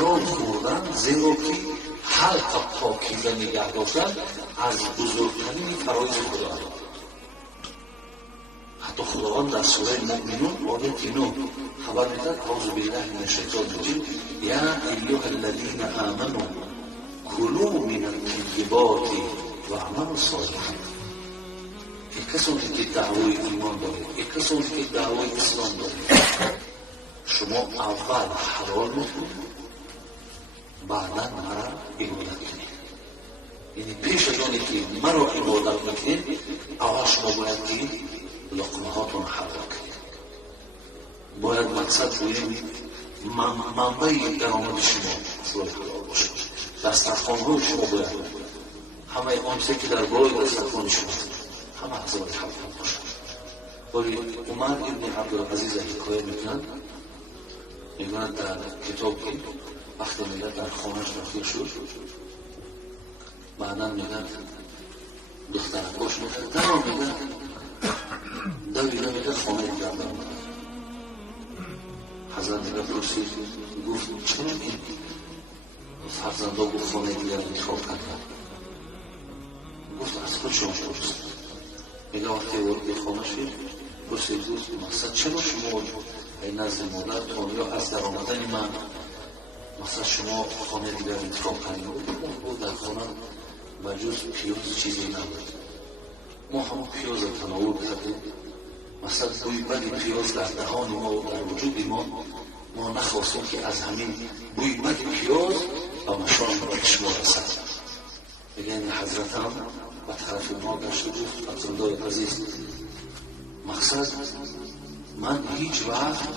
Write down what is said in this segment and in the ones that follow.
حلال خوردن، زیرا که حلق پاکیزه نگه داشتن از بزرگترین فرایض خدا. حتی خداوند در سوره مؤمنون آیه 9 خبر میدهد اعوذ بالله من الشیطان الرجیم یا ایها الذین آمنوا کلوا من الطیبات واعملوا صالحا. این کسانی که دعوای ایمان دارید، این کسانی که دعوای اسلام دارید، شما اول حلال بخورید، بعدا مرا عبادت کنید. یعنی پیش از آنی که مرا عبادت میکنید، اول شما باید که لقمه هاتون حلال کنید. باید مقصد بودید منبع درآمد شما حلال باشد. دسترخوان های شما باید همه آنچه که در بالای دسترخوان شما همه حلال باشد. ولی عمر ابن عبدالعزیز حکایت میکنند، میگویند در کتاب که وقتی میگه در خانهش داخل شد، بعدا میگه دخترکاش میگه درام میگه دویده میگه خانه دیگر برمده. حضرت میگه پرسید، گفت چرا این فرزنده گفت خانه دیگر انتخاب کردن؟ گفت از خود شما پرسید. میگه وقتی وارد خانه شد پرسید، گفت مقصد چرا شما نزد مادرتان یا از در آمدن من مثلا شما خانه دیگر انتخاب کردیم؟ بود در خانه بجز پیاز چیزی نبود. ما همون پیاز رو تناول کردیم. مثلا بوی بدی پیاز در دهان ما و در وجود ما نخواستیم که از همین بوی بدی پیاز و مشان به شما رسد. میگه این حضرت هم به طرف ما گشت و گفت فرزندای عزیز، مقصد من هیچ وقت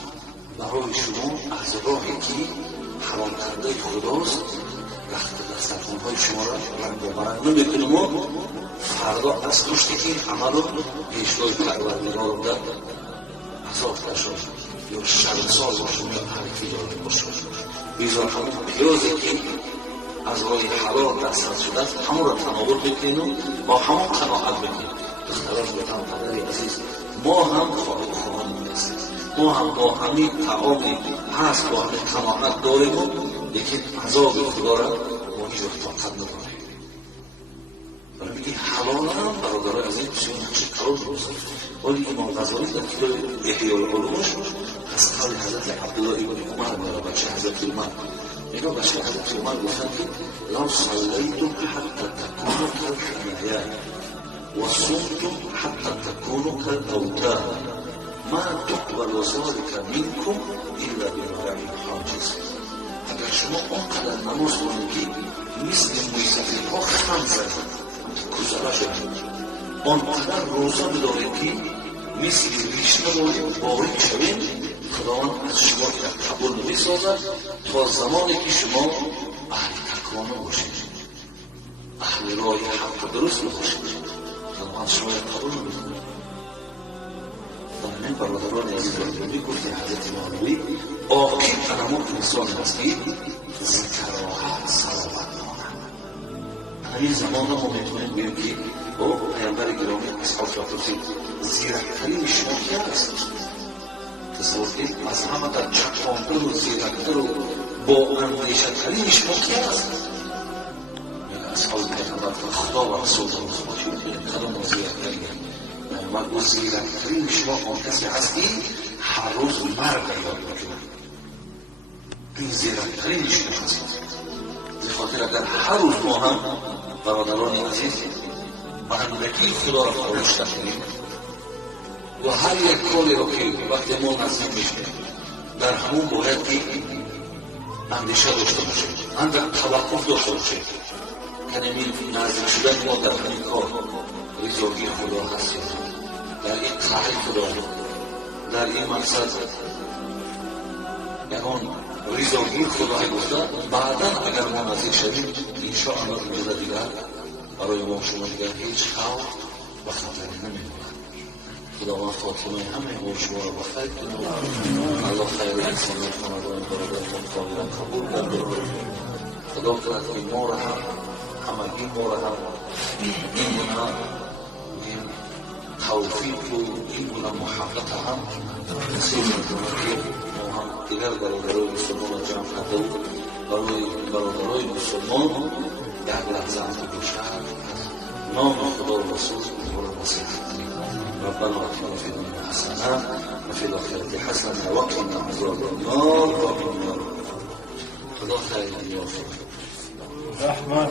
برای شما از راهی که حلال کرده خداست دسترخوان‌های شما را رنگ و برنگ نمیکنیم و فردا از پشتی که این عمل رو پیشگاه پروردگار رو در عذاب کشان یا شرمسار باشیم یا حرفی داده باشیم. بیزار همون پیازی که از راه حلال دسترس شده است همون را تناول بکنیم و با همون قناعت بکنیم. دختراش بودم پدری عزیز، ما هم خالق خواهانی هستیم، ما هم با همین تعامی هست با همین قناعت داریم و لیکن عذاب خدا را ما هیچ وقت طاقت نداریم. ولی میگه حلال هم برادرای عزیز بسیار نقش کلان درست. ولی امام غزالی در کتاب احیاء العلومش از قول حضرت عبدالله ابن عمر میاره، بچه حضرت عمر میگه بچه حضرت عمر گفتن که لو صلیتم حتی تکونوا کالحنایا و صمتم حتی تکونوا کالاوتار ما تقبل ذلك منكم الا بمرام حاجز. اگر شما آنقدر نماز کنید که مثل موسیقی‌ها خم زدید گذرا شدید، آنقدر روزه بدارید که مثل ریشه دارید باریک شوید، خداوند از شما یک قبول نمی‌سازد تا زمانی که شما اهل تقوا باشید، اهل راه حق درست باشید، خداوند شما یک قبول نمی‌کند. من برادران عزیز می گفت حضرت مولوی عاقل تمام انسان هست که ذکر راحت صلوات دارد. همین زمان ما میتونیم بگیم که با پیامبر گرامی اصحاب را پرسید زیرکترین شما کی است؟ تصور کنید از همه در چپاندر و زیرکتر و با اندیشه‌ترین شما کی است؟ میگه اصحاب پیامبر خدا و رسول الله کدام زیرکترین؟ و زیرکترین شما آن کسی هست که هر روز مرگ یاد میکنه. این زیرکترین شما هست. بخاطر اگر هر روز ما هم برادران عزیز بندگی خدا را فراموش نکنیم و هر یک کاری را که وقتی ما نزدیک میشیم در همون باید که اندیشه داشته باشیم، اندر توقف داشته باشیم که این نزدیک شدن ما در همین کار رضایت خدا هست، در این تعریف خدا، در این مقصد یکان رضایت خدا گفته. بعدا اگر ما نزدیک شدیم انشاءالله اینجا دیگر برای ما شما دیگر هیچ خوف و خطری نمی‌ماند. خداوند خاتمه همه ما شما را بخیر کنه. الله خیر انسان خاندان برادران کاملا قبول کنه. خدا کند که ما را هم همگی ما را هم این گناه توفیق و این گونه محبت هم نصیب کنه که ما هم دیگر برادرای مسلمان را جمع کرده و برادرای مسلمان یک لحظه هم که باشد نام خدا و رسول برای نصیحت ربنا آتنا فی الدنیا حسنه و فی الاخرة حسنه و قنا عذاب النار و من خدا خیر یافت رحمت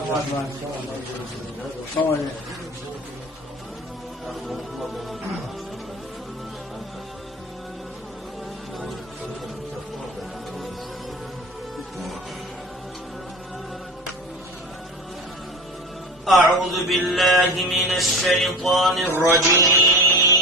شما أعوذ بالله من الشيطان الرجيم